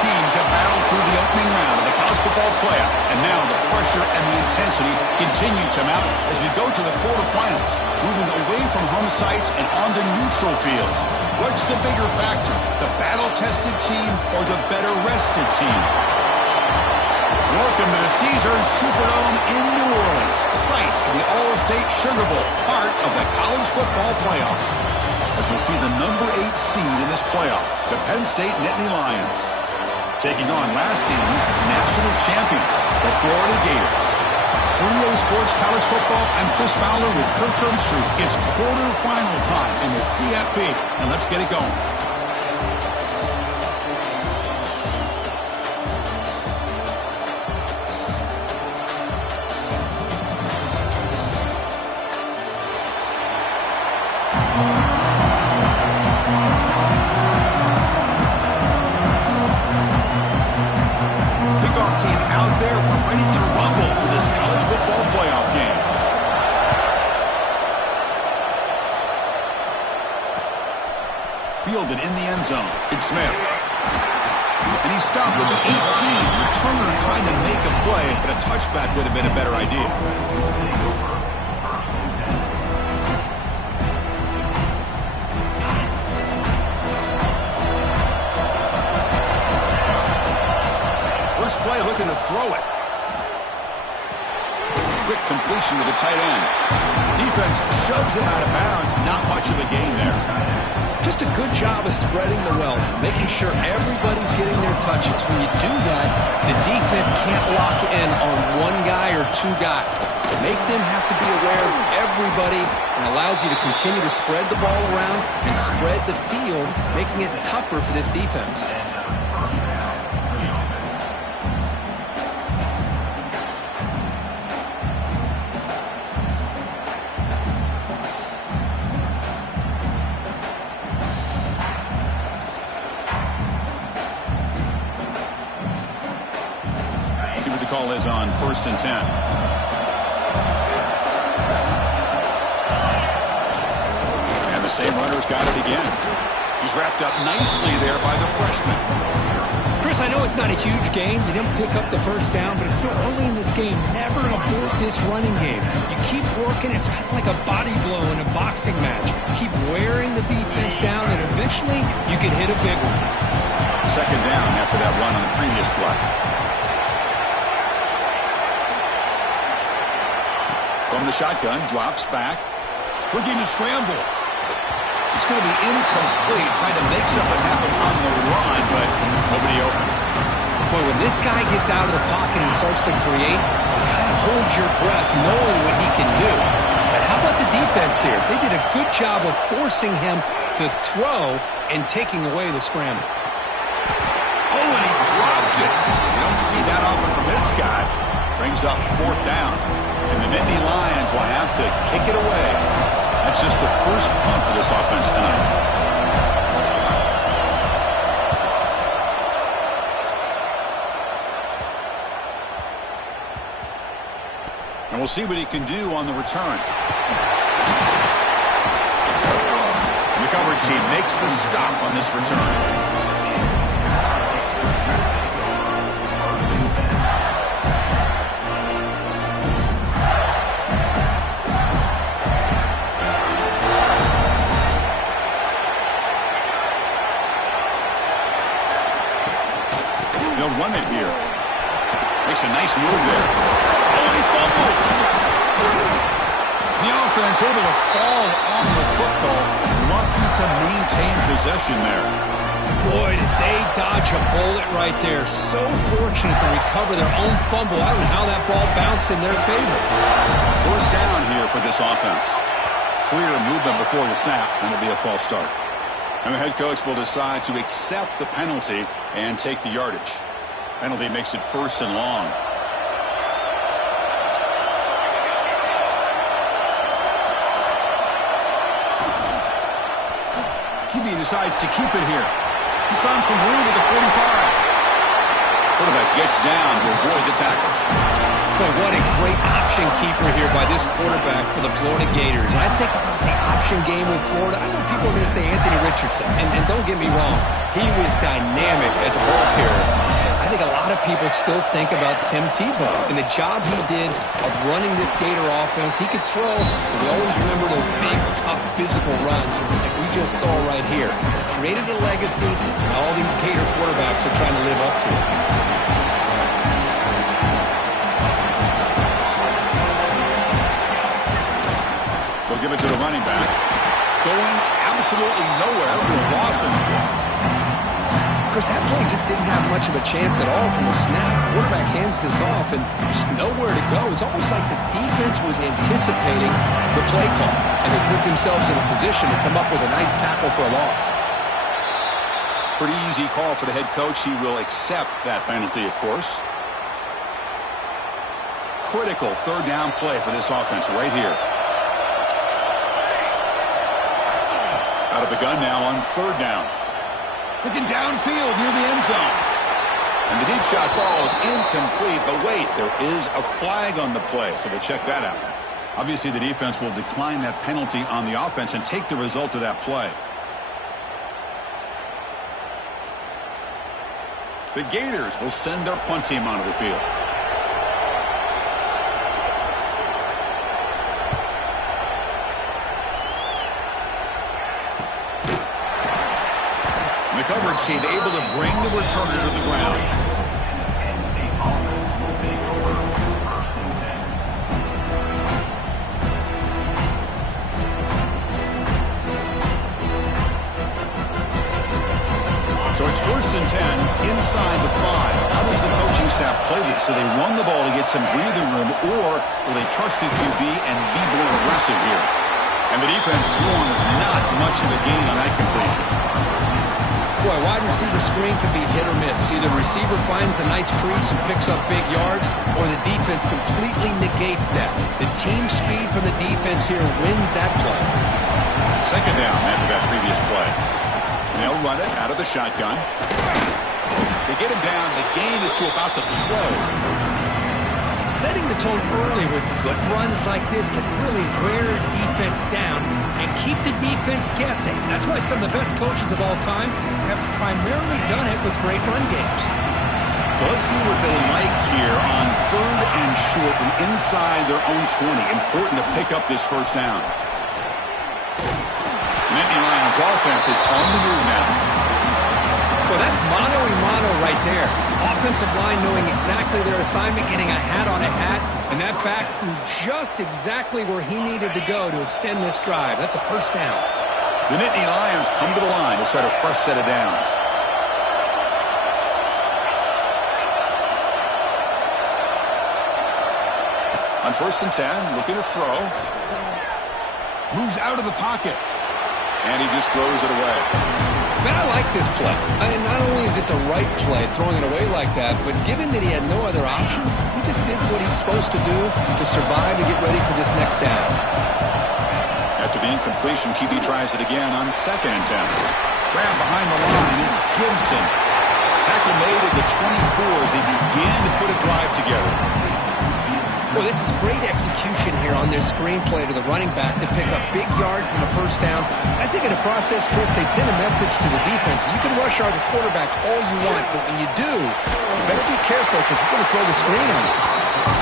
teams have battled through the opening round of the college football playoff, and now the pressure and the intensity continue to mount as we go to the quarterfinals, moving away from home sites and onto neutral fields. What's the bigger factor, the battle-tested team or the better-rested team? Welcome to the Caesars Superdome in New Orleans, site of the All-State Sugar Bowl, part of the college football playoff. As we see the number 8 seed in this playoff, the Penn State Nittany Lions, taking on last season's national champions, the Florida Gators. For EA Sports College Football, I'm Chris Fowler with Kirk Herbstreit. It's quarterfinal time in the CFP, and let's get it going. Fielded in the end zone. Big Smith. And he stopped with the 18. Returner trying to make a play, but a touchback would have been a better idea. First play looking to throw it. Quick completion to the tight end. Defense shoves him out of bounds. Not much of a gain there. Just a good job of spreading the wealth, making sure everybody's getting their touches. When you do that, the defense can't lock in on one guy or two guys. Make them have to be aware of everybody and allows you to continue to spread the ball around and spread the field, making it tougher for this defense. Call is on 1st and 10. And the same runner's got it again. He's wrapped up nicely there by the freshman. Chris, I know it's not a huge game. You didn't pick up the first down, but it's still early in this game. Never abort this running game. You keep working. It's kind of like a body blow in a boxing match. Keep wearing the defense down, and eventually you can hit a big one. Second down after that run on the previous play. From the shotgun, drops back. Looking to scramble. It's going to be incomplete, trying to make something happen on the run, but nobody open. Boy, when this guy gets out of the pocket and starts to create, you kind of hold your breath knowing what he can do. But how about the defense here? They did a good job of forcing him to throw and taking away the scramble. Oh, and he dropped it. You don't see that often from this guy. Brings up 4th down. And the Nittany Lions will have to kick it away. That's just the first punt for this offense tonight. And we'll see what he can do on the return. And the coverage team makes the stop on this return. They'll run it here. Makes a nice move there. Oh, he fumbles. The offense able to fall on the football. Lucky to maintain possession there. Boy, did they dodge a bullet right there. So fortunate to recover their own fumble. I don't know how that ball bounced in their favor. First down here for this offense. Clear movement before the snap, and it'll be a false start. And the head coach will decide to accept the penalty and take the yardage. Penalty makes it 1st and long. QB decides to keep it here. He's found some room at the 45. Quarterback gets down to avoid the tackle. Boy, what a great option keeper here by this quarterback for the Florida Gators. And I think about the option game with Florida. I know people are going to say Anthony Richardson, and don't get me wrong. He was dynamic as a ball carrier. I think a lot of people still think about Tim Tebow and the job he did of running this Gator offense. He could throw, but we always remember those big, tough, physical runs like we just saw right here. Created a legacy, and all these Gator quarterbacks are trying to live up to it. They'll give it to the running back. Going absolutely nowhere to a loss in the play. Chris, that play just didn't have much of a chance at all from the snap. Quarterback hands this off and just nowhere to go. It's almost like the defense was anticipating the play call, and they put themselves in a position to come up with a nice tackle for a loss. Pretty easy call for the head coach. He will accept that penalty, of course. Critical third down play for this offense right here. Out of the gun now on third down. Looking downfield near the end zone. And the deep shot falls incomplete. But wait, there is a flag on the play, so we'll check that out. Obviously, the defense will decline that penalty on the offense and take the result of that play. The Gators will send their punt team onto the field. The coverage team able to bring the returner to the ground. So it's 1st and 10 inside the 5. How does the coaching staff play this? So they run the ball to get some breathing room, or will they trust the QB and be more aggressive here? And the defense swarms not much of a gain on that completion. Boy, wide receiver screen can be hit or miss. Either the receiver finds a nice crease and picks up big yards, or the defense completely negates that. The team speed from the defense here wins that play. Second down after that previous play. They'll run it out of the shotgun. They get him down. The gain is to about the 12. Setting the tone early with good runs like this can really wear a defense down and keep the defense guessing. That's why some of the best coaches of all time have primarily done it with great run games. So let's see what they like here on third and short from inside their own 20. Important to pick up this first down. Nittany Lions offense is on the move now. Well, that's mano-a-mano right there. Offensive line knowing exactly their assignment, getting a hat on a hat, and that back threw just exactly where he needed to go to extend this drive. That's a first down. The Nittany Lions come to the line to start a fresh set of downs. On 1st and 10, looking to throw. Moves out of the pocket. And he just throws it away. Man, I like this play. Not only is it the right play, throwing it away like that, but given that he had no other option, he just did what he's supposed to do to survive and get ready for this next down. After the incompletion, QB tries it again on 2nd and 10. Grab behind the line, it's Gibson. Tackle made at the 24 as they begin to put a drive together. Well, this is great execution here on this screenplay to the running back to pick up big yards in the first down. I think in the process, Chris, they send a message to the defense. You can rush our quarterback all you want, but when you do, you better be careful because we're going to throw the screen on you.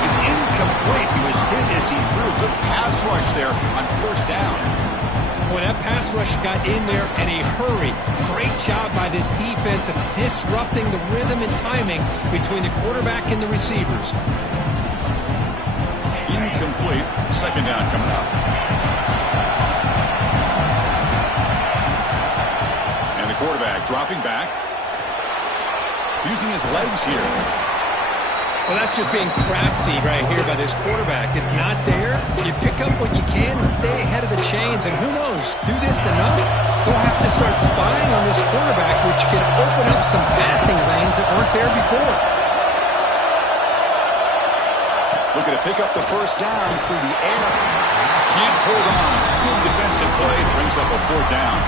It's incomplete. He was hit as he threw a good pass rush there on 1st down. When that pass rush got in there in a hurry, great job by this defense of disrupting the rhythm and timing between the quarterback and the receivers. Incomplete. 2nd down coming up. And the quarterback dropping back. Using his legs here. Well, that's just being crafty right here by this quarterback. It's not there. You pick up what you can and stay ahead of the chains. And who knows, do this enough, they'll have to start spying on this quarterback, which can open up some passing lanes that weren't there before. Looking to pick up the first down through the air. Can't hold on. Good defensive play. Brings up a 4th down.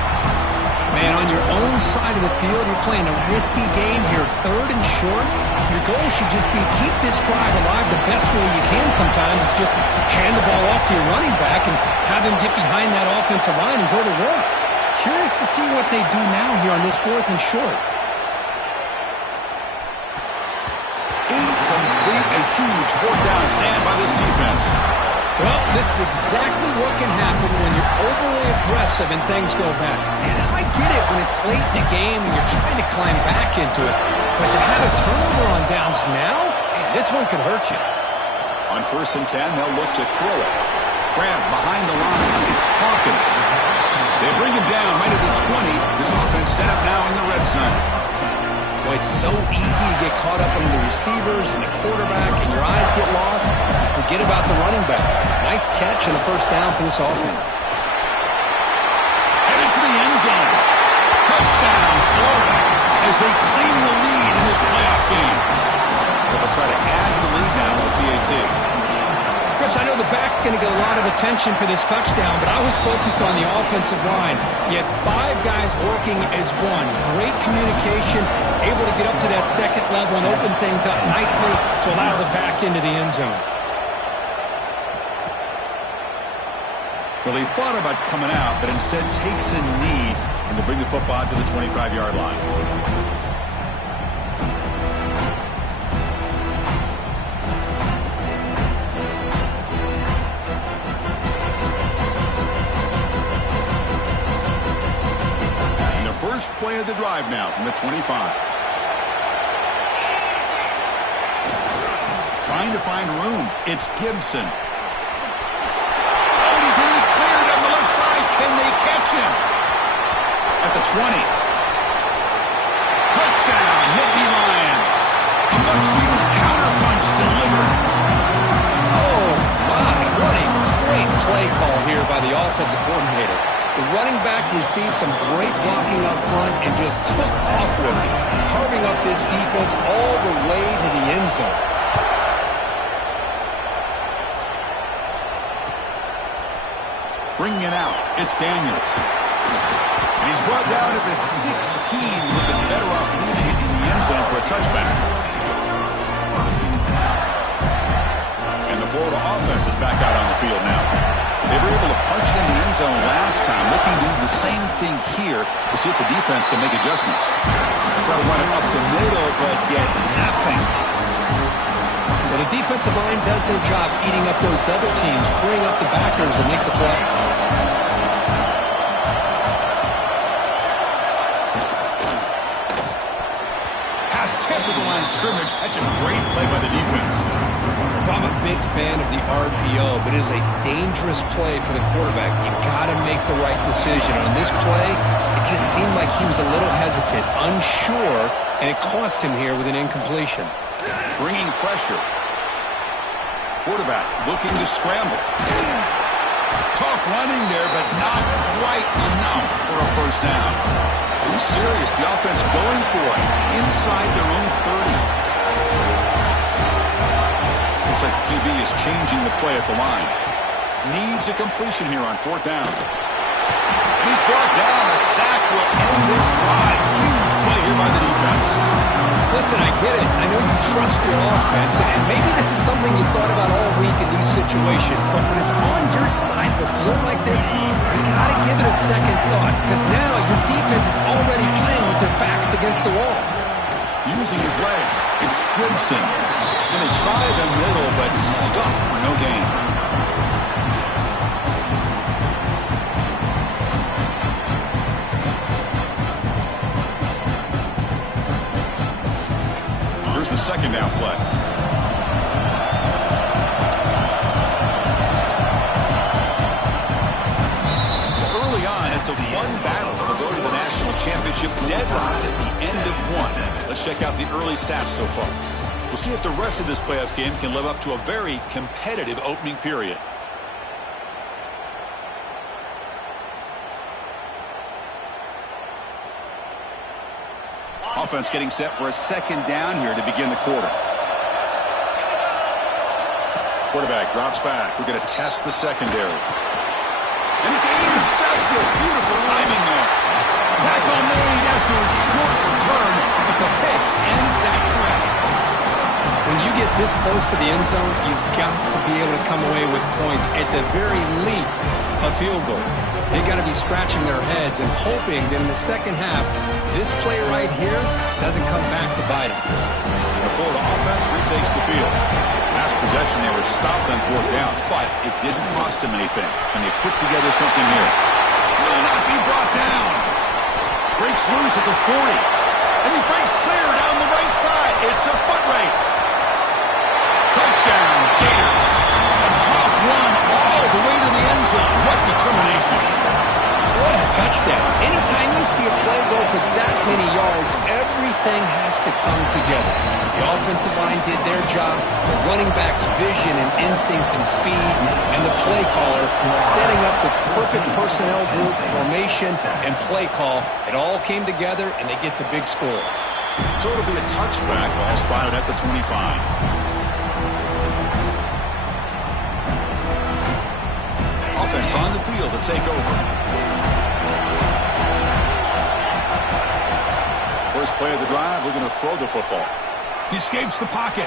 Man, on your own side of the field, you're playing a risky game here. 3rd and short. Your goal should just be keep this drive alive the best way you can sometimes. Just hand the ball off to your running back and have him get behind that offensive line and go to work. Curious curious to see what they do now here on this 4th and short. Incomplete, a huge 4th down stand by this defense. Well, this is exactly what can happen when you're overly aggressive and things go bad. And I get it when it's late in the game and you're trying to climb back into it. But to have a turnover on downs now, man, this one could hurt you. On 1st and 10, they'll look to throw it. Grab behind the line. It's Hawkins. They bring him down right at the 20. This offense set up now in the red zone. Well, it's so easy to get caught up on the receivers and the quarterback, and your eyes get lost. You forget about the running back. Nice catch and a 1st down for this offense. Headed for the end zone. Touchdown, Florida, as they claim the lead in this playoff game. They'll try to add to the lead now with PAT. Chris, I know the back's going to get a lot of attention for this touchdown, but I was focused on the offensive line. You had 5 guys working as one. Great communication, able to get up to that 2nd level and open things up nicely to allow the back into the end zone. Well, he thought about coming out, but instead takes a knee and to bring the football out to the 25-yard line. First play of the drive now from the 25. Trying to find room. It's Gibson. Oh, he's in the clear down the left side. Can they catch him? At the 20. Touchdown, Nittany Lions. A much-needed counterpunch delivered. Oh, my. What a great play call here by the offensive coordinator. The running back received some great blocking up front and just took off with it, carving up this defense all the way to the end zone. Bringing it out, it's Daniels. And he's brought down at the 16, looking better off leaving it in the end zone for a touchback. And the Florida offense is back out on the field now. They were able to punch it in the end zone last time, looking to do the same thing here to see if the defense can make adjustments. Try to run it up the middle, but get nothing. Well, the defensive line does their job eating up those double teams, freeing up the backers to make the play. Pass tip to the line of scrimmage. That's a great play by the defense. I'm a big fan of the RPO, but it is a dangerous play for the quarterback. You got to make the right decision. On this play, it just seemed like he was a little hesitant, unsure, and it cost him here with an incompletion. Bringing pressure. Quarterback looking to scramble. Tough running there, but not quite enough for a 1st down. Who's serious? The offense going for it inside their own 30. Looks like the QB is changing the play at the line. Needs a completion here on 4th down. And he's brought down. A sack will end this drive. Huge play here by the defense. Listen, I get it. I know you trust your offense, and maybe this is something you thought about all week in these situations, but when it's on your side of the floor like this, you got to give it a second thought, because now your defense is already playing with their backs against the wall. Using his legs. It's Gibson. And they try the middle, but stuck for no gain. Here's the 2nd down play. Early on, it's a fun battle to go to the national championship deadline at the end of one. Let's check out the early stats so far. We'll see if the rest of this playoff game can live up to a very competitive opening period. Offense getting set for a 2nd down here to begin the quarter. Quarterback drops back. We're going to test the secondary. And it's intercepted. Beautiful timing there. Tackle made after a short return, but the pick ends that threat. When you get this close to the end zone, you've got to be able to come away with points, at the very least, a field goal. They got to be scratching their heads and hoping that in the second half, this play right here doesn't come back to bite them. The Florida offense retakes the field. Last possession, they were stopped on fourth down, but it didn't cost them anything, and they put together something here. Will not be brought down. Breaks loose at the 40, and he breaks clear down the right side. It's a foot race. Touchdown, Gators. A tough one all the way to the end zone. What determination. What a touchdown. Anytime you see a play go for that many yards, everything has to come together. The offensive line did their job, the running back's vision and instincts and speed, and the play caller setting up the perfect personnel group, formation, and play call. It all came together, and they get the big score. So it'll be a touchback. Ball spotted at the 25. Offense on the field to take over. First play of the drive, looking to throw the football. He escapes the pocket.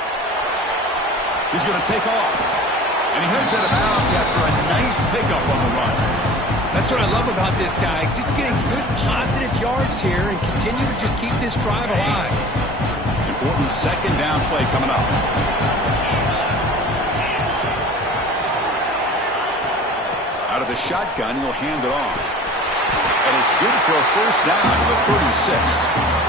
He's going to take off. And he heads out of bounds after a nice pickup on the run. That's what I love about this guy. Just getting good positive yards here and continue to just keep this drive alive. Important second down play coming up. Out of the shotgun, he'll hand it off. And it's good for a first down to the 36.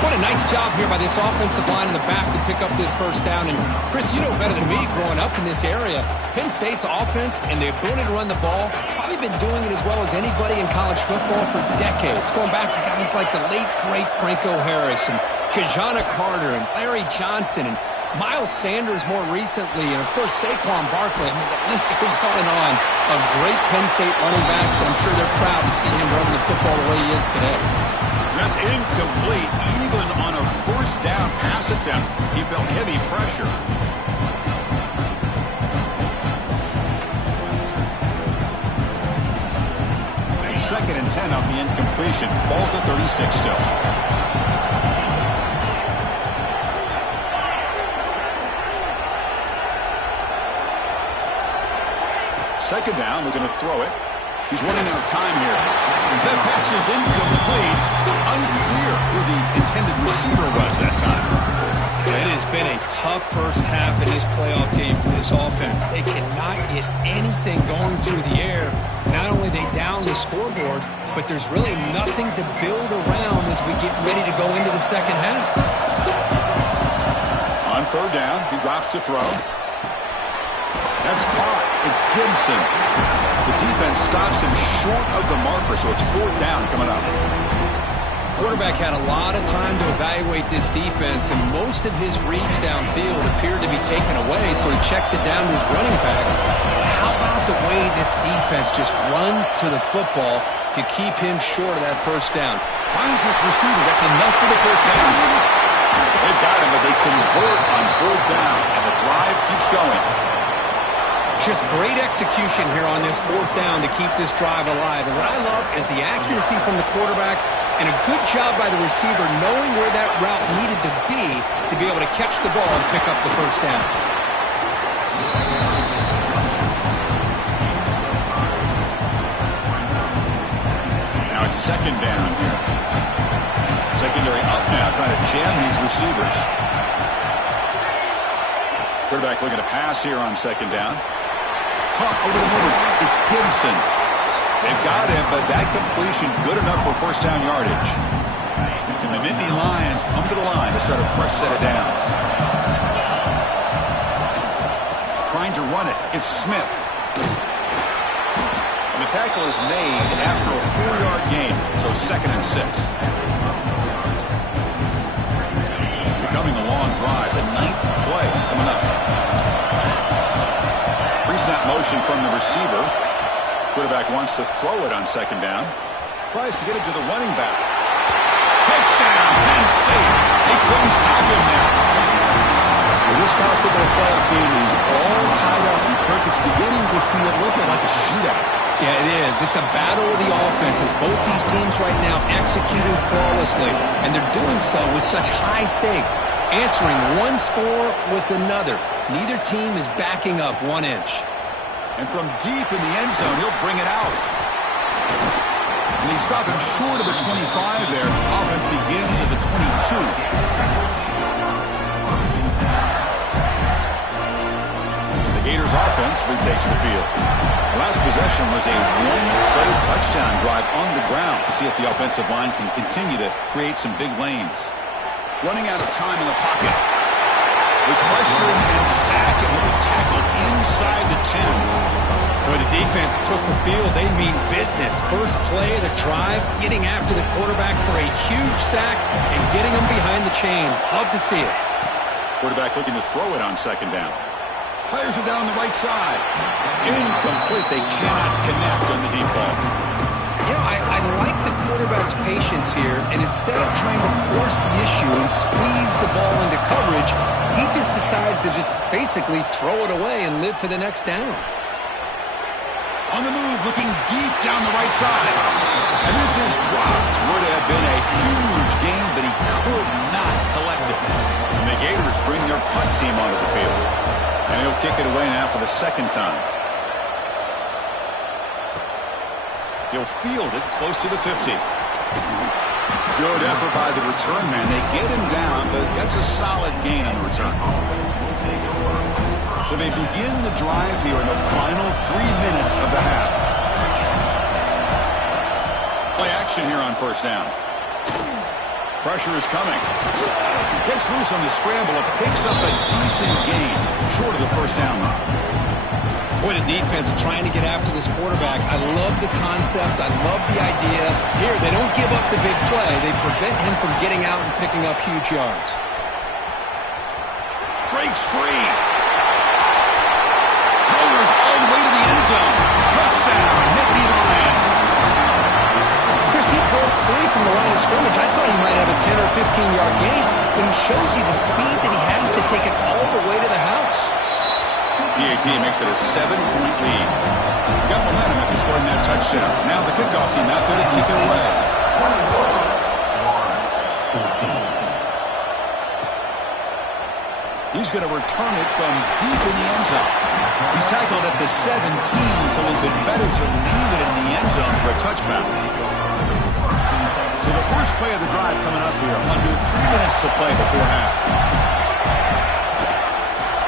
What a nice job here by this offensive line in the back to pick up this first down. And, Chris, you know better than me growing up in this area, Penn State's offense and the ability to run the ball, probably been doing it as well as anybody in college football for decades, going back to guys like the late, great Franco Harris and Kajana Carter and Larry Johnson and Miles Sanders more recently, and, of course, Saquon Barkley. I mean, the list goes on of great Penn State running backs, and I'm sure they're proud to see him running the football the way he is today. That's incomplete. Even on a first down pass attempt, he felt heavy pressure. Second and 10 off the incompletion. Ball to 36 still. Second down, we're going to throw it. He's running out of time here. That pass is incomplete. Unclear who the intended receiver was that time. It has been a tough first half in this playoff game for this offense. They cannot get anything going through the air. Not only they down the scoreboard, but there's really nothing to build around as we get ready to go into the second half. On third down, he drops to throw. That's caught. It's Gibson. The defense stops him short of the marker, so it's fourth down coming up. Quarterback had a lot of time to evaluate this defense, and most of his reads downfield appeared to be taken away, so he checks it down to his running back. How about the way this defense just runs to the football to keep him short of that first down? Finds his receiver. That's enough for the first down. They've got him, but they convert on fourth down, and the drive keeps going. Just great execution here on this fourth down to keep this drive alive. And what I love is the accuracy from the quarterback and a good job by the receiver knowing where that route needed to be able to catch the ball and pick up the first down. Now it's second down here. Secondary up now, trying to jam these receivers. Quarterback looking to pass here on second down. Caught over the middle. It's Gibson. They've got him, but that completion good enough for first down yardage. And the Nittany Lions come to the line to start a fresh set of downs. Trying to run it. It's Smith. And the tackle is made after a 4-yard gain, so second and 6. Becoming a long drive, the 9th play coming up. Pre-snap motion from the receiver. Quarterback wants to throw it on second down. Tries to get it to the running back. Touchdown, Penn State. They couldn't stop him there. Well, this college football playoff game is all tied up, and Kirk, it's beginning to feel a little bit like a shootout. Yeah, it is. It's a battle of the offenses. Both these teams right now executing flawlessly, and they're doing so with such high stakes, answering one score with another. Neither team is backing up 1 inch. And from deep in the end zone, he'll bring it out. And he's stopping short of the 25 there. Offense begins at the 22. Gators offense retakes the field. The last possession was a one-play touchdown drive on the ground to see if the offensive line can continue to create some big lanes. Running out of time in the pocket. They pressure and sack and will be tackled inside the 10. Boy, the defense took the field. They mean business. First play of the drive, getting after the quarterback for a huge sack and getting him behind the chains. Love to see it. Quarterback looking to throw it on second down. Players are down the right side. Incomplete. They cannot connect on the deep ball. You know, I like the quarterback's patience here, and instead of trying to force the issue and squeeze the ball into coverage, he just decides to just basically throw it away and live for the next down. On the move, looking deep down the right side. And this is dropped. Would have been a huge gain, but he could not collect it. And the Gators bring their punt team onto the field. And he'll kick it away now for the second time. He'll field it close to the 50. Good effort by the return man. They get him down, but that's a solid gain on the return. So they begin the drive here in the final 3 minutes of the half. Play action here on first down. Pressure is coming. Gets loose on the scramble. It picks up a decent gain short of the first down line. Boy, the defense trying to get after this quarterback. I love the concept. I love the idea. Here, they don't give up the big play. They prevent him from getting out and picking up huge yards. Breaks free. Rollers all the way to the end zone. Touchdown, Nittany Lions. Chris, he broke free from the line of scrimmage. I thought he might have a 10 or 15-yard gain, but he shows you the speed that he has to take it all the way to the house. PAT makes it a 7-point lead. Got momentum after scoring that touchdown. Now the kickoff team out there to kick it away. He's going to return it from deep in the end zone. He's tackled at the 17, so it would have been better to leave it in the end zone for a touchdown. So the first play of the drive coming up here. Under 3 minutes to play before half.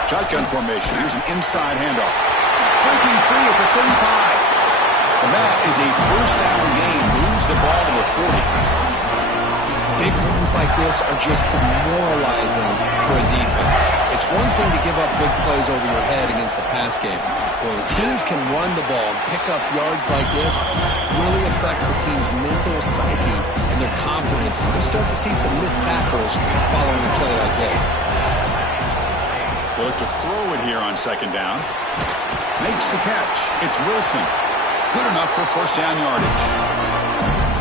Shotgun formation. Here's an inside handoff. Breaking free at the 35. And that is a first down gain. Moves the ball to the 40. Big runs like this are just demoralizing for a defense. It's one thing to give up big plays over your head against the pass game. When teams can run the ball and pick up yards like this, it really affects the team's mental psyche and their confidence. And you start to see some missed tackles following a play like this. They look to throw it here on second down. Makes the catch. It's Wilson. Good enough for first down yardage.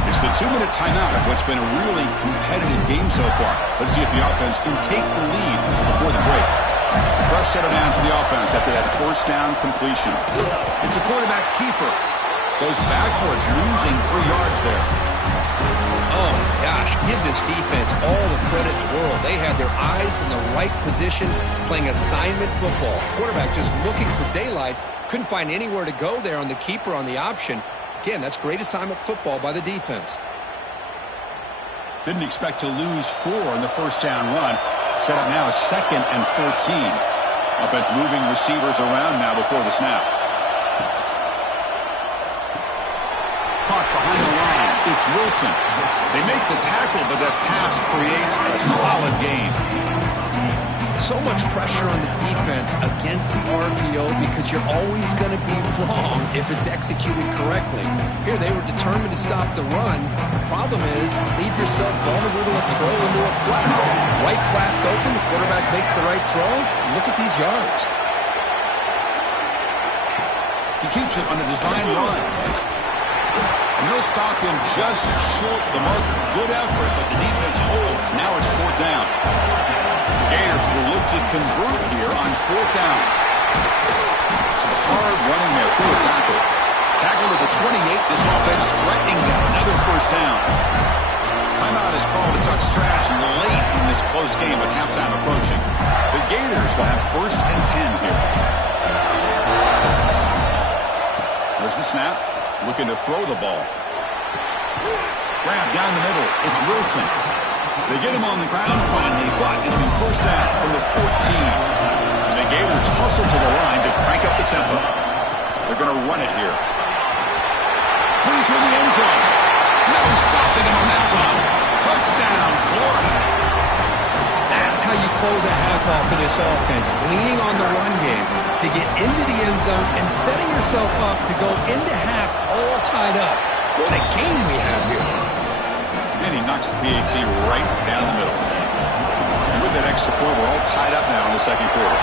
It's the 2-minute timeout of what's been a really competitive game so far. Let's see if the offense can take the lead before the break. Fresh set of downs for the offense after that first down completion. It's a quarterback keeper. Goes backwards, losing 3 yards there. Oh, gosh, give this defense all the credit in the world. They had their eyes in the right position, playing assignment football. Quarterback just looking for daylight. Couldn't find anywhere to go there on the keeper on the option. Again, that's great assignment football by the defense. Didn't expect to lose 4 in the first down run. Set up now a 2nd and 14. Offense moving receivers around now before the snap. Caught behind the line. It's Wilson. They make the tackle, but that pass creates a solid gain. So much pressure on the defense against the RPO because you're always going to be wrong if it's executed correctly. Here, they were determined to stop the run. The problem is, leave yourself vulnerable to a throw into a flat. Right flat's open, the quarterback makes the right throw. Look at these yards. He keeps it on a design run. And they'll stop him just short of the marker. Good effort, but the defense holds. Now it's 4th down. The Gators will look to convert here on 4th down. Some hard running there through a tackle. Tackled at the 28. This offense threatening now. Another first down. Timeout is called to talk strategy late in this close game with halftime approaching. The Gators will have 1st and 10 here. There's the snap. Looking to throw the ball. Grab down the middle. It's Wilson. They get him on the ground finally, but it'll be first down from the 14. And the Gators hustle to the line to crank up the tempo. They're going to run it here. Clean through the end zone. No stopping him on that run. Touchdown, Florida. That's how you close a half off for this offense, leaning on the run game to get into the end zone and setting yourself up to go into half all tied up. What a game we have here. And he knocks the PAT right down the middle. And with that extra point, we're all tied up now in the second quarter.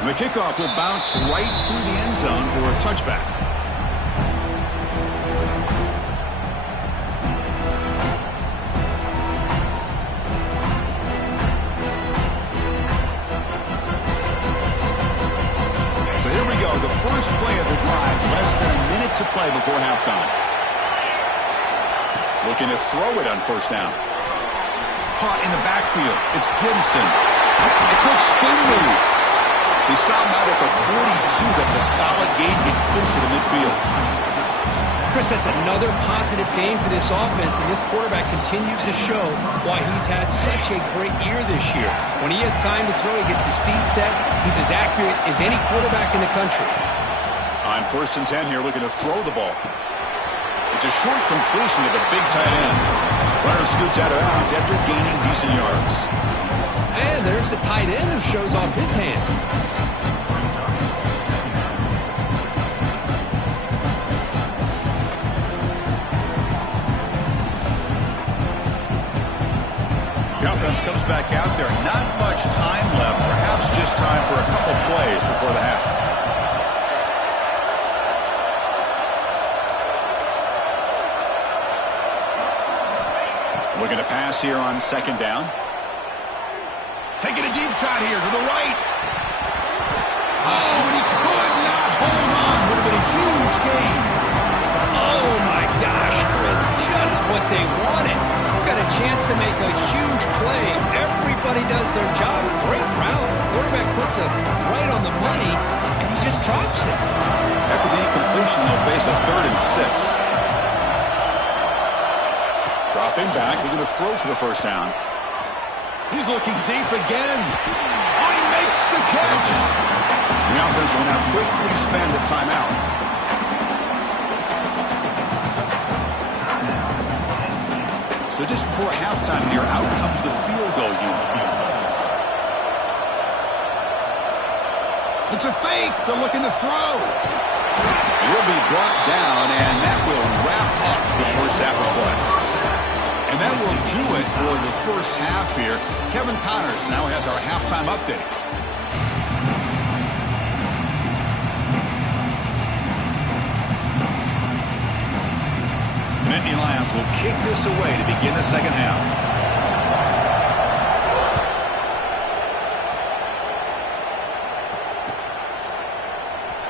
And the kickoff will bounce right through the end zone for a touchback. So here we go, the first play of the drive, less than a minute to play before halftime. Looking to throw it on first down. Caught in the backfield. It's Gibson. A quick spin move. They stop him out at the 42. That's a solid gain, getting closer to midfield. Chris, that's another positive game for this offense, and this quarterback continues to show why he's had such a great year this year. When he has time to throw, he gets his feet set. He's as accurate as any quarterback in the country. On 1st and 10 here, looking to throw the ball. It's a short completion to the big tight end. Runner scoots out of bounds after gaining decent yards. And there's the tight end who shows off his hands. The offense comes back out there. Not much time left. Perhaps just time for a couple plays before the half. Looking to pass here on 2nd down. Taking a deep shot here to the right. Oh, and he could not hold on. Would have been a huge gain. Oh, my gosh, Chris, just what they wanted. They've got a chance to make a huge play. Everybody does their job. Great route. Quarterback puts it right on the money, and he just drops it. After the incompletion, they'll face a 3rd and 6. Dropping back, looking to throw for the first down. He's looking deep again. Oh, he makes the catch. The offense will now quickly spend the timeout. So just before halftime here, out comes the field goal unit. It's a fake. They're looking to throw. He'll be brought down, and that will wrap up the first half of play. And that will do it for the first half here. Kevin Connors now has our halftime update. The Nittany Lions will kick this away to begin the second half.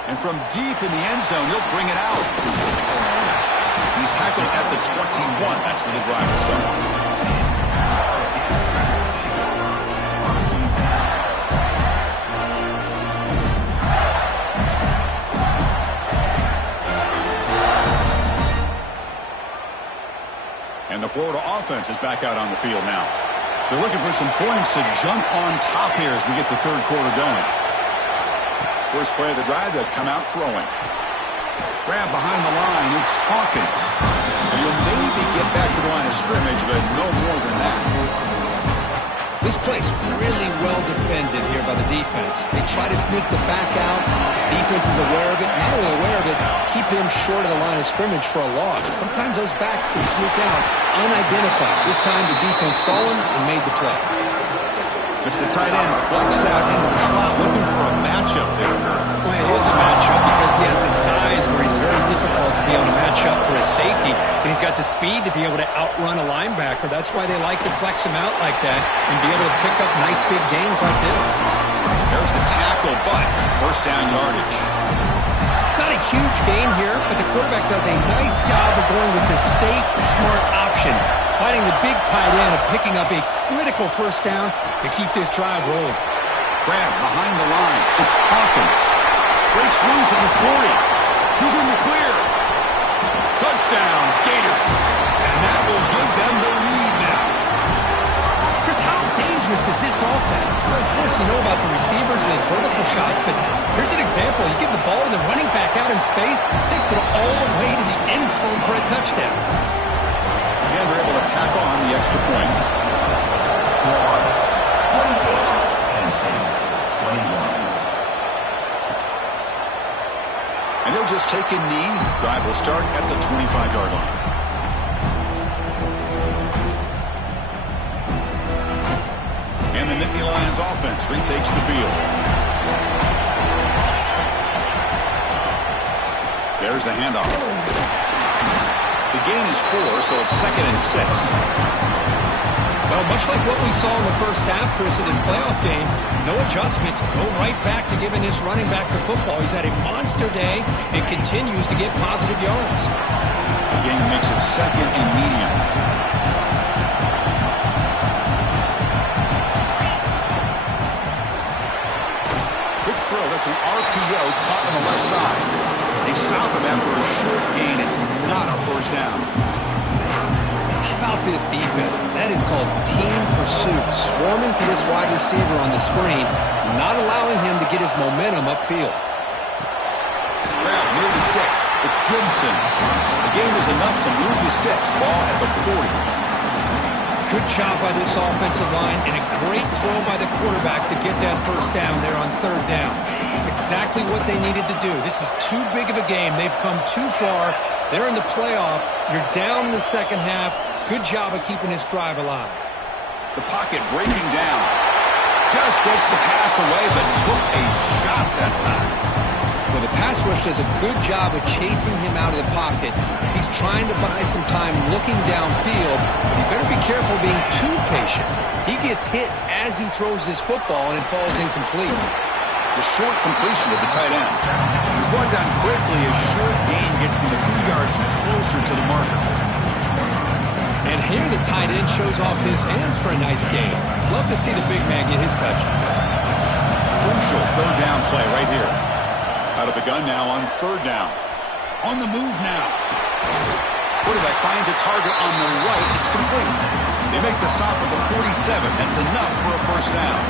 And from deep in the end zone, he'll bring it out. He's tackled at the 21. That's where the drive will start. And the Florida offense is back out on the field now. They're looking for some points to jump on top here as we get the third quarter going. First play of the drive, they'll come out throwing. Grab behind the line, it's Hawkins. You'll maybe get back to the line of scrimmage, but no more than that. This play's really well defended here by the defense. They try to sneak the back out. The defense is aware of it. Not only aware of it, keep him short of the line of scrimmage for a loss. Sometimes those backs can sneak out unidentified. This time the defense saw him and made the play. It's the tight end flexed out into the slot, looking for a matchup there, Kurt. Well, it is a matchup because he has the size where he's very difficult to be able to match up for his safety, and he's got the speed to be able to outrun a linebacker. That's why they like to flex him out like that and be able to pick up nice big gains like this. There's the tackle tackle, but first down yardage. Not a huge gain here, but the quarterback does a nice job of going with the safe, smart option, finding the big tight end and picking up a critical first down to keep this drive rolling. Grab behind the line. It's Hawkins. Breaks loose at the 40. He's in the clear. Touchdown, Gators. And that will give them the lead now. Chris, how dangerous is this offense? Well, of course, you know about the receivers and his vertical shots, but here's an example. You give the ball to the running back out in space, takes it all the way to the end zone for a touchdown. And they're able to tackle on the extra point. And they'll just take a knee. Drive will start at the 25-yard line. And the Nittany Lions offense retakes the field. There's the handoff. The gain is 4, so it's 2nd and 6. Well, much like what we saw in the first half, Chris, of this playoff game, no adjustments. Go right back to giving his running back the football. He's had a monster day and continues to get positive yards. The game makes it 2nd and medium. Quick throw. That's an RPO caught on the left side. They stop him after a short gain. It's not a first down. How about this defense? That is called team pursuit. Swarming to this wide receiver on the screen, not allowing him to get his momentum upfield. Grab near the sticks. It's Gibson. The game is enough to move the sticks. Ball at the 40. Good job by this offensive line and a great throw by the quarterback to get that first down there on 3rd down. It's exactly what they needed to do. This is too big of a game. They've come too far. They're in the playoff. You're down in the second half. Good job of keeping this drive alive. The pocket breaking down. Just gets the pass away, but took a shot that time. Well, the pass rush does a good job of chasing him out of the pocket. He's trying to buy some time looking downfield, but he better be careful being too patient. He gets hit as he throws this football, and it falls incomplete. The short completion of the tight end. He's brought down quickly as short gain gets them a few yards closer to the marker. And here the tight end shows off his hands for a nice gain. Love to see the big man get his touches. Crucial 3rd down play right here. Out of the gun now on 3rd down. On the move now. Quarterback finds a target on the right. It's complete. They make the stop at the 47. That's enough for a first down.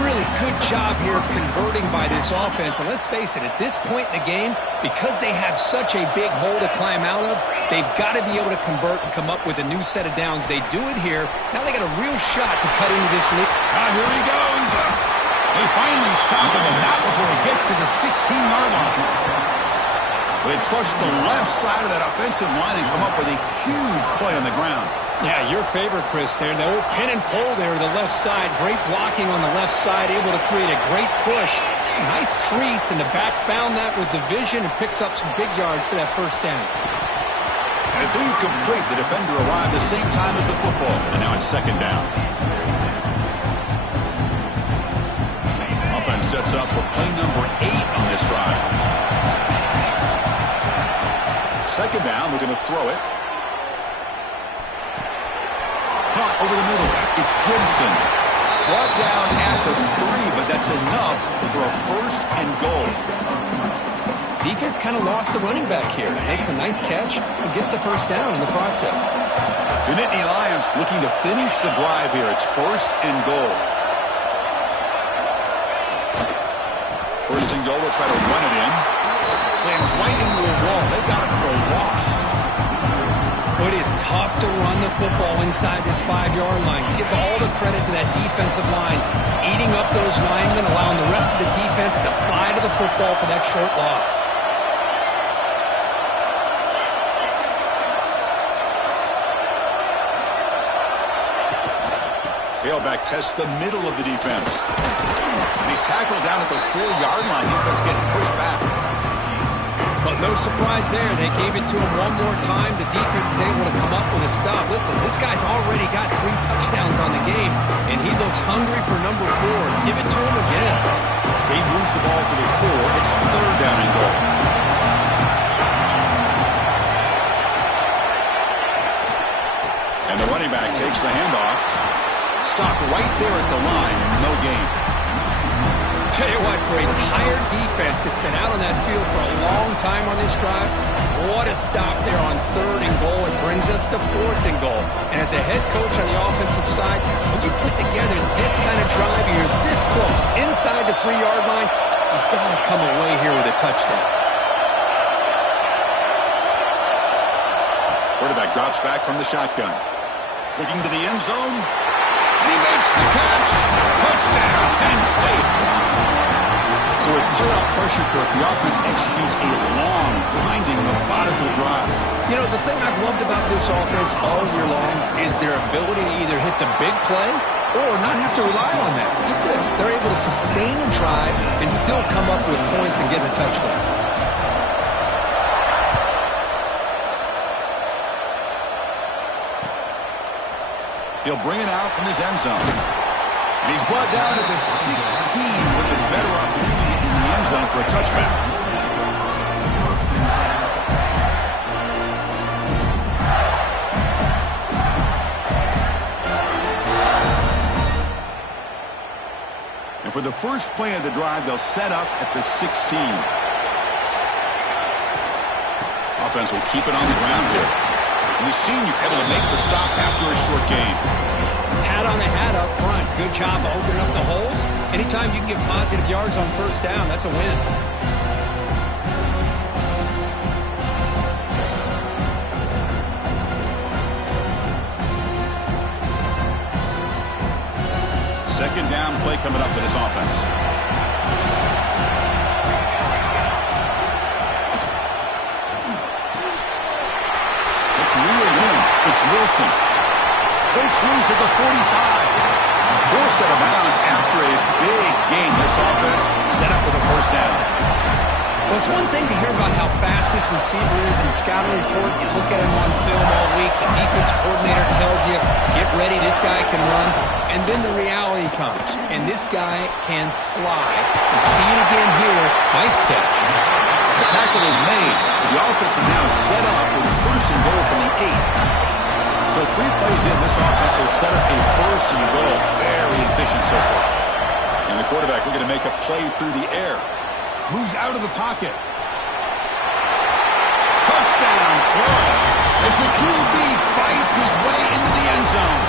Really good job here of converting by this offense. And let's face it, at this point in the game, because they have such a big hole to climb out of, they've got to be able to convert and come up with a new set of downs. They do it here. Now they got a real shot to cut into this lead. Here he goes. They finally stop him, and not before he gets to the 16-yard line. They trust the left side of that offensive line and come up with a huge play on the ground. Yeah, your favorite, Chris, there. The old pin and pull there, the left side. Great blocking on the left side, able to create a great push. Nice crease, and the back found that with the vision and picks up some big yards for that first down. And it's incomplete. The defender arrived the same time as the football, and now it's 2nd down. Offense sets up for play number 8 on this drive. 2nd down, we're going to throw it. Caught over the middle. It's Gibson. Brought down at the 3, but that's enough for a 1st and goal. Defense kind of lost the running back here. Makes a nice catch and gets the first down in the process. The Nittany Lions looking to finish the drive here. It's 1st and goal. 1st and goal. They'll try to run it in. Slams right into a wall. They got it for a loss. It is tough to run the football inside this 5-yard line. Give all the credit to that defensive line, eating up those linemen, allowing the rest of the defense to fly to the football for that short loss. Tailback tests the middle of the defense. And he's tackled down at the 4-yard line. Defense getting pushed back. But no surprise there. They gave it to him one more time. The defense is able to come up with a stop. Listen, this guy's already got 3 touchdowns on the game, and he looks hungry for number 4. Give it to him again. He moves the ball to the 4. It's third down and goal. And the running back takes the handoff. Stopped right there at the line. No gain. Tell you what, for a tired defense that's been out on that field for a long time on this drive, what a stop there on third and goal. It brings us to fourth and goal. And as a head coach on the offensive side, when you put together this kind of drive, you're this close, inside the 3-yard line, you've got to come away here with a touchdown. Quarterback drops back from the shotgun. Looking to the end zone. He makes the catch. Touchdown, Penn State. So with playoff pressure, Kirk, the offense executes a long, grinding, methodical drive. You know, the thing I've loved about this offense all year long is their ability to either hit the big play or not have to rely on that. Get this. They're able to sustain a drive and still come up with points and get a touchdown. He'll bring it out from his end zone. And he's brought down at the 16. Would have been better off leaving it in the end zone for a touchback. And for the first play of the drive, they'll set up at the 16. Offense will keep it on the ground here. And the senior able to make the stop after a short gain. Hat on the hat up front. Good job of opening up the holes. Anytime you can get positive yards on first down, that's a win. Second down play coming up for this offense. It's reeled in. It's Wilson. Breaks loose at the 45. Forced out of bounds after a big gain. This offense set up with a first down. Well, it's one thing to hear about how fast this receiver is in the scouting report. You look at him on film all week. The defense coordinator tells you, get ready, this guy can run. And then the reality comes, and this guy can fly. You see it again here. Nice catch. The tackle is made. The offense is now set up with a first and goal from the 8. So 3 plays in, this offense has set up a first and goal. Very efficient so far. And the quarterback looking to make a play through the air. Moves out of the pocket. Touchdown, Florida. As the QB fights his way into the end zone.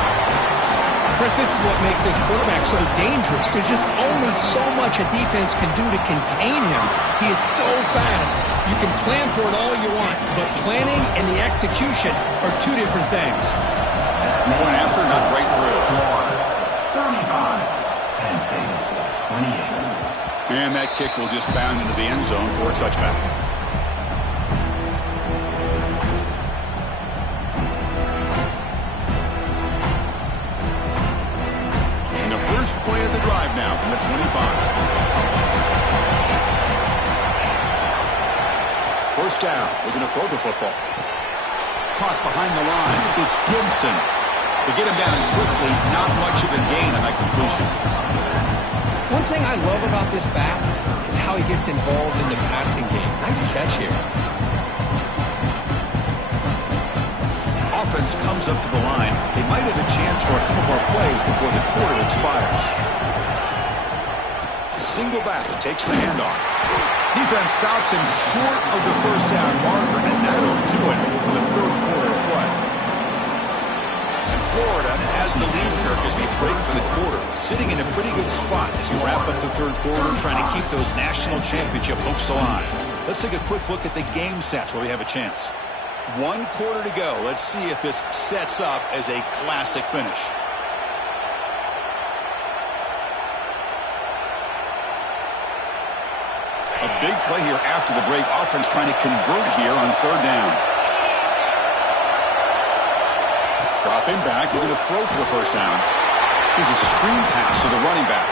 Chris, this is what makes this quarterback so dangerous. There's just only so much a defense can do to contain him. He is so fast. You can plan for it all you want, but planning and the execution are two different things. Point after, not right through. 35. Penn State 28. And that kick will just bound into the end zone for a touchback. First play of the drive now from the 25. First down. We're going to throw the football. Caught behind the line. It's Gibson. To get him down quickly, not much of a gain on that completion. One thing I love about this back is how he gets involved in the passing game. Nice catch here. Offense comes up to the line. They might have a chance for a couple more plays before the quarter expires. Single back takes the handoff. Defense stops him short of the first down marker, and that'll do it for the third quarter of play. And Florida has the lead, Kirk, as we break for the quarter. Sitting in a pretty good spot as we wrap up the third quarter, trying to keep those national championship hopes alive. Let's take a quick look at the game stats where we have a chance. 1 quarter to go. Let's see if this sets up as a classic finish. A big play here after the break. Offense trying to convert here on third down. Dropping back. Looking to throw for the first down. Here's a screen pass to the running back.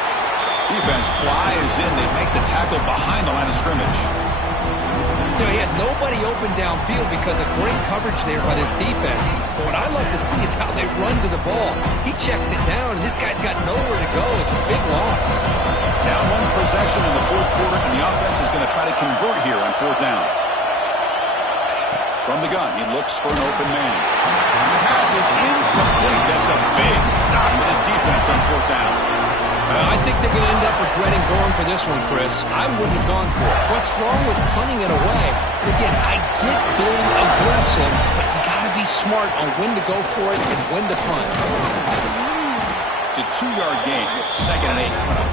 Defense flies in. They make the tackle behind the line of scrimmage. You know, he had nobody open downfield because of great coverage there by this defense. But what I love to see is how they run to the ball. He checks it down, and this guy's got nowhere to go. It's a big loss. Down one possession in the fourth quarter, and the offense is going to try to convert here on fourth down. From the gun, he looks for an open man. And the pass is incomplete. That's a big stop with his defense on fourth down. I think they're going to end up regretting going for this one, Chris. I wouldn't have gone for it. What's wrong with punting it away? And again, I get being aggressive, but you got to be smart on when to go for it and when to punt. It's a 2-yard gain. 2nd and 8 coming up.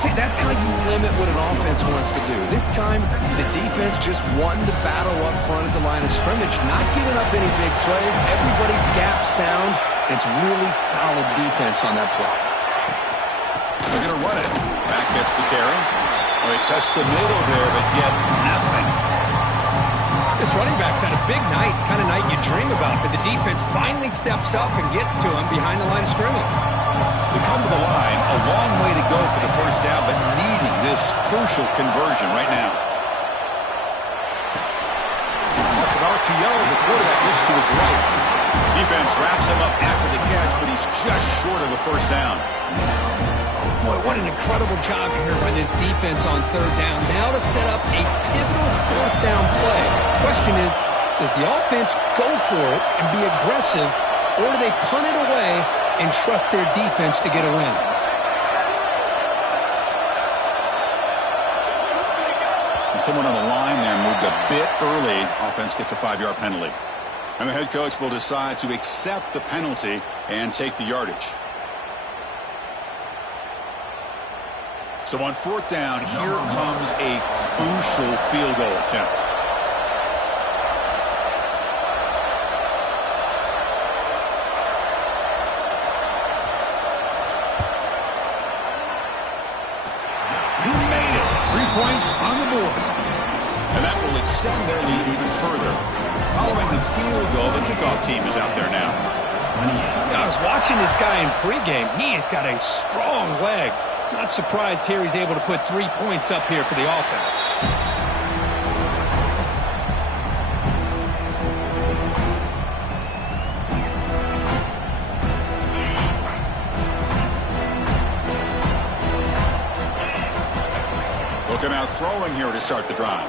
See, that's how you limit what an offense wants to do. This time, the defense just won the battle up front at the line of scrimmage, not giving up any big plays. Everybody's gap sound. It's really solid defense on that play. They're going to run it. Back gets the carry. Well, they test the middle there, but get nothing. This running back's had a big night, kind of night you dream about, but the defense finally steps up and gets to him behind the line of scrimmage. They come to the line, a long way to go for the first down, but needing this crucial conversion right now. Off an RPO, the quarterback looks to his right. Defense wraps him up after the catch, but he's just short of a first down. Boy, what an incredible job here by this defense on third down. Now to set up a pivotal fourth down play. Question is, does the offense go for it and be aggressive, or do they punt it away and trust their defense to get a win? And someone on the line there moved a bit early. Offense gets a 5-yard penalty. And the head coach will decide to accept the penalty and take the yardage. So on fourth down, here comes a crucial field goal attempt. Made it. 3 points on the board. And that will extend their lead even further. Following the field goal, the kickoff team is out there now. I was watching this guy in pregame. He has got a strong leg. Not surprised here he's able to put 3 points up here for the offense. Looking out throwing here to start the drive.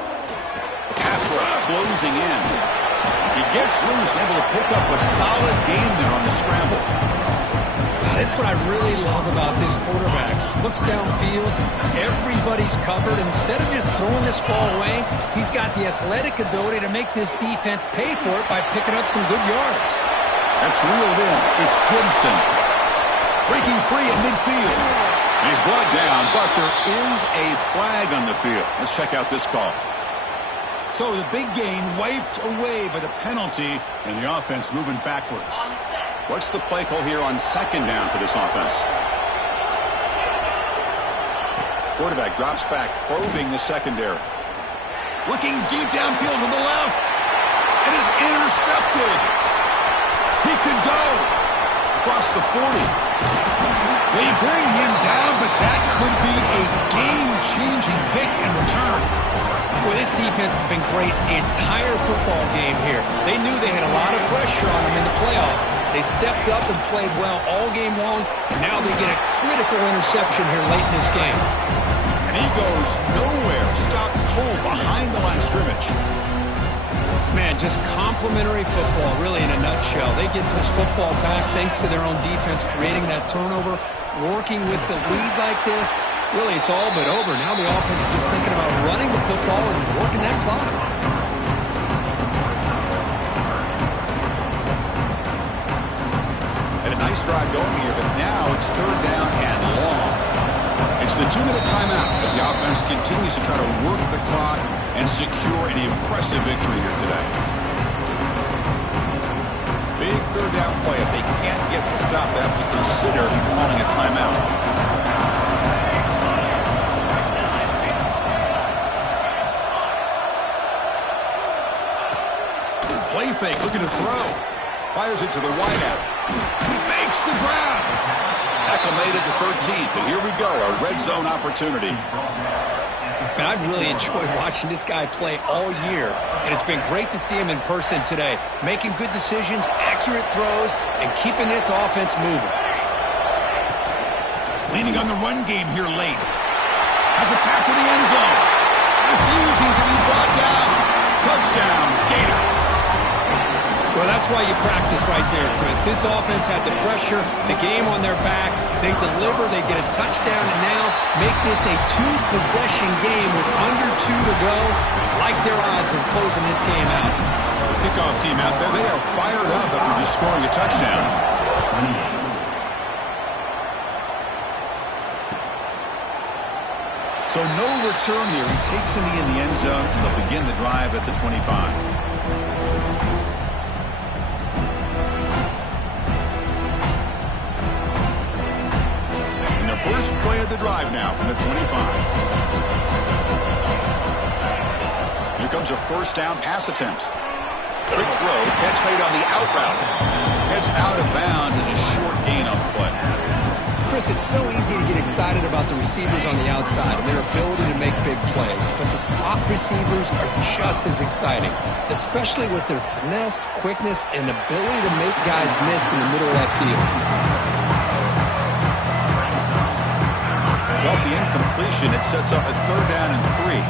Pass rush closing in. He gets loose, able to pick up a solid gain there on the scramble. That's what I really love about this quarterback. Looks downfield, everybody's covered. Instead of just throwing this ball away, he's got the athletic ability to make this defense pay for it by picking up some good yards. That's reeled in. It's Gibson. Breaking free at midfield. He's brought down, but there is a flag on the field. Let's check out this call. So the big gain wiped away by the penalty, and the offense moving backwards. What's the play call here on second down for this offense? Quarterback drops back, probing the secondary. Looking deep downfield to the left. And is intercepted. He could go across the 40. They bring him down, but that could be a game-changing pick and return. Well, this defense has been great the entire football game here. They knew they had a lot of pressure on them in the playoff. They stepped up and played well all game long. Now they get a critical interception here late in this game. And he goes nowhere. Stopped cold behind the line of scrimmage. Man, just complimentary football, really, in a nutshell. They get this football back thanks to their own defense, creating that turnover, working with the lead like this. Really, it's all but over. Now the offense is just thinking about running the football and working that clock. Had a nice drive going here, but now it's third down and long. It's the 2-minute timeout as the offense continues to try to work the clock and secure an impressive victory here today. Big third down play. If they can't get the stop, they have to consider calling a timeout. Play fake, looking to throw. Fires it to the wideout. He makes the grab. Tackle made at the 13, but here we go, a red zone opportunity. Man, I've really enjoyed watching this guy play all year, and it's been great to see him in person today, making good decisions, accurate throws, and keeping this offense moving. Leaning on the run game here late. Has it back to the end zone. Refusing to be brought down. Touchdown, Gators. Well, that's why you practice right there, Chris. This offense had the pressure, the game on their back. They deliver, they get a touchdown, and now make this a two-possession game with under 2 to go. Like their odds of closing this game out. Kickoff team out there, they are fired up after just scoring a touchdown. 28. So no return here. He takes him in the end zone, and they'll begin the drive at the 25. First play of the drive now from the 25. Here comes a first down pass attempt. Quick throw, catch made on the out route. Heads out of bounds as a short gain on the play. Chris, it's so easy to get excited about the receivers on the outside and their ability to make big plays, but the slot receivers are just as exciting, especially with their finesse, quickness, and ability to make guys miss in the middle of that field. Off the incompletion, it sets up a 3rd down and 3.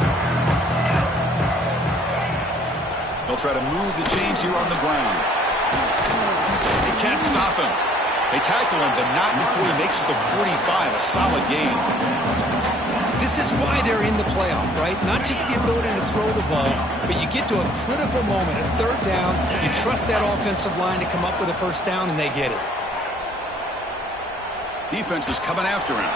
They'll try to move the chains here on the ground. They can't stop him. They tackle him, but not before he makes the 45, a solid gain. This is why they're in the playoff, right? Not just the ability to throw the ball, but you get to a critical moment, a 3rd down, you trust that offensive line to come up with a 1st down, and they get it. Defense is coming after him.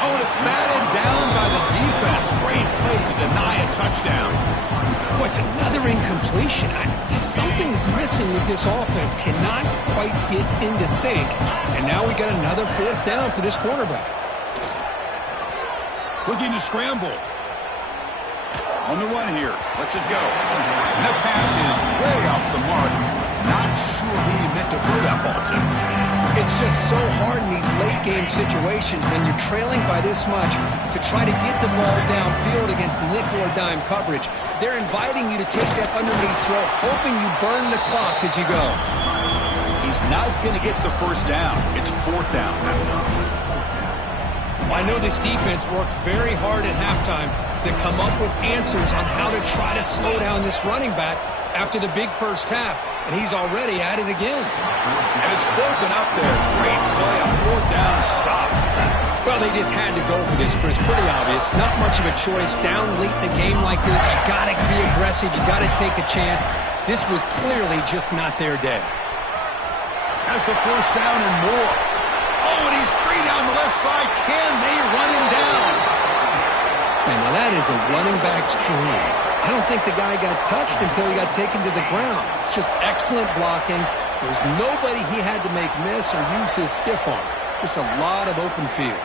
Oh, and it's batted down by the defense. Great play to deny a touchdown. Boy, it's another incompletion. Just something's missing with this offense. Cannot quite get into sync. And now we got another 4th down for this quarterback. Looking to scramble. On the run here. Lets it go. And that pass is way off the mark. Not sure who he meant to throw that ball to. It's just so hard in these late-game situations when you're trailing by this much to try to get the ball downfield against nickel or dime coverage. They're inviting you to take that underneath throw, hoping you burn the clock as you go. He's not going to get the 1st down. It's 4th down. I know this defense worked very hard at halftime to come up with answers on how to try to slow down this running back after the big first half, and he's already at it again. And it's broken up there. Great play, a 4th down stop. Well, they just had to go for this, Chris. Pretty obvious. Not much of a choice. Down late in the game like this, you got to be aggressive. You got to take a chance. This was clearly just not their day. Has the 1st down and more. Oh, and he's free down the left side. Can they run him down? Man, now that is a running back's dream. I don't think the guy got touched until he got taken to the ground. It's just excellent blocking. There's nobody he had to make miss or use his stiff arm. Just a lot of open field.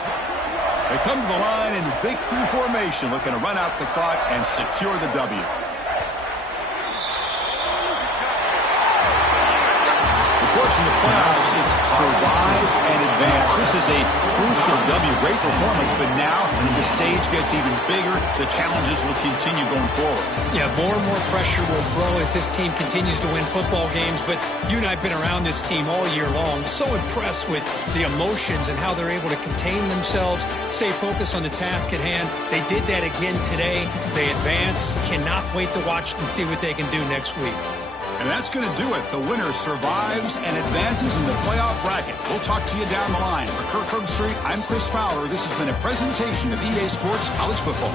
They come to the line in victory formation, looking to run out the clock and secure the W. Of course, in the playoffs, it's survive and advance. This is a crucial W. Great performance, but now the stage gets even bigger. The challenges will continue going forward. Yeah, more and more pressure will grow as this team continues to win football games. But you and I have been around this team all year long. So impressed with the emotions and how they're able to contain themselves, stay focused on the task at hand. They did that again today. They advance. Cannot wait to watch and see what they can do next week. And that's going to do it. The winner survives and advances in the playoff bracket. We'll talk to you down the line. For Kirk Herbstreit, I'm Chris Fowler. This has been a presentation of EA Sports College Football.